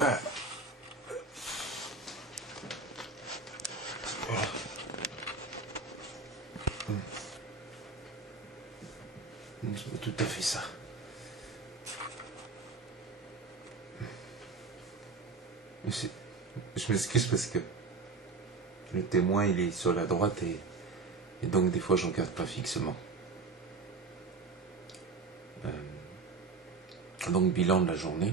Bah, c'est tout à fait ça. Je m'excuse parce que le témoin il est sur la droite et donc des fois je regarde pas fixement. Donc bilan de la journée.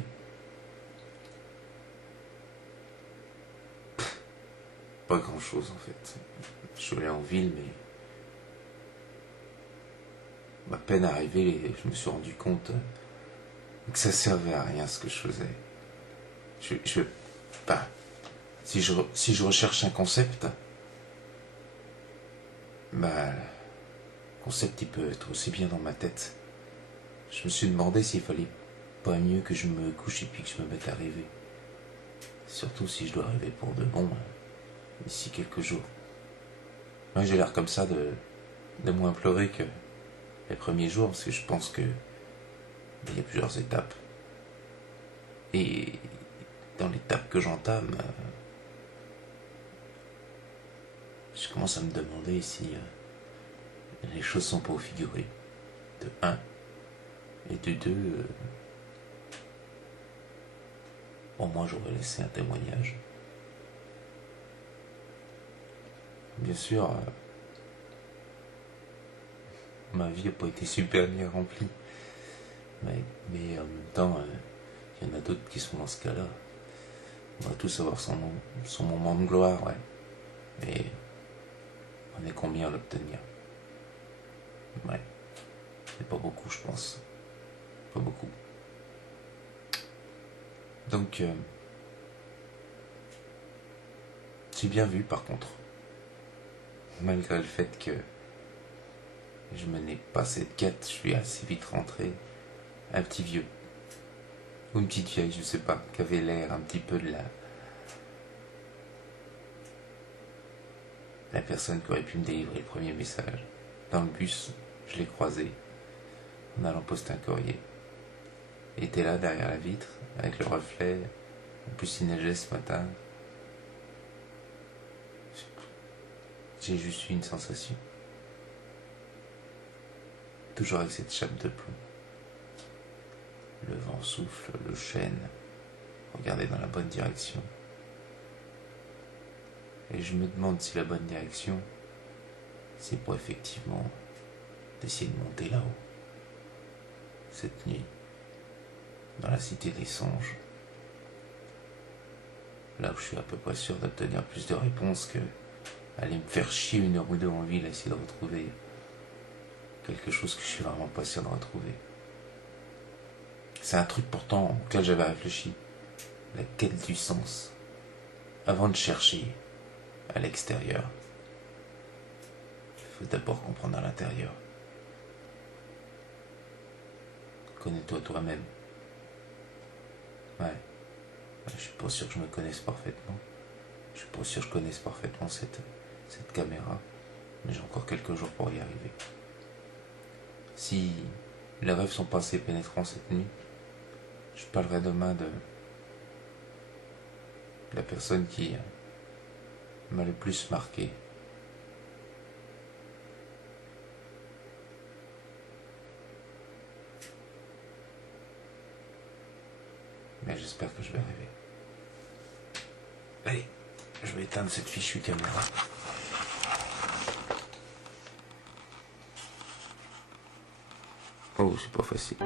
Pas grand chose en fait. Je suis allé en ville mais à peine arrivé je me suis rendu compte que ça servait à rien ce que je faisais. Bah, si je recherche un concept, bah, le concept il peut être aussi bien dans ma tête. Je me suis demandé s'il fallait pas mieux que je me couche et puis que je me mette à rêver. Surtout si je dois rêver pour de bon, d'ici quelques jours. Moi j'ai l'air comme ça de moins pleurer que les premiers jours parce que je pense que il y a plusieurs étapes. Et dans l'étape que j'entame, je commence à me demander si les choses sont pas au figuré. De un. Et de deux, au moins j'aurais laissé un témoignage. Bien sûr, ma vie n'a pas été super bien remplie. Mais en même temps, il y en a d'autres qui sont dans ce cas-là. On va tous avoir son moment de gloire, ouais. Mais on est combien à l'obtenir? Ouais. C'est pas beaucoup, je pense. Pas beaucoup. Donc, j'ai bien vu, par contre, malgré le fait que je menais pas cette quête, je suis assez vite rentré. Un petit vieux. Ou une petite vieille, je sais pas, qui avait l'air un petit peu de la personne qui aurait pu me délivrer le premier message. Dans le bus, je l'ai croisé, en allant poster un courrier. Il était là, derrière la vitre, avec le reflet. En plus, il neigeait ce matin. J'ai juste eu une sensation. Toujours avec cette chape de plomb. Le vent souffle, le chêne. Regardez dans la bonne direction. Et je me demande si la bonne direction, c'est pour effectivement d'essayer de monter là-haut. Cette nuit, dans la cité des songes. Là où je suis à peu près sûr d'obtenir plus de réponses que aller me faire chier une heure ou deux en ville à essayer de retrouver quelque chose que je suis vraiment pas sûr de retrouver. C'est un truc pourtant auquel j'avais réfléchi. La quête du sens. Avant de chercher à l'extérieur, il faut d'abord comprendre à l'intérieur. Connais-toi toi-même. Ouais. Je suis pas sûr que je me connaisse parfaitement. Je suis pas sûr que je connaisse parfaitement cette caméra. Mais j'ai encore quelques jours pour y arriver. Si les rêves sont pas assez pénétrants cette nuit, je parlerai demain de la personne qui m'a le plus marqué. Mais j'espère que je vais arriver. Allez, je vais éteindre cette fichue caméra. Oh, c'est pas facile.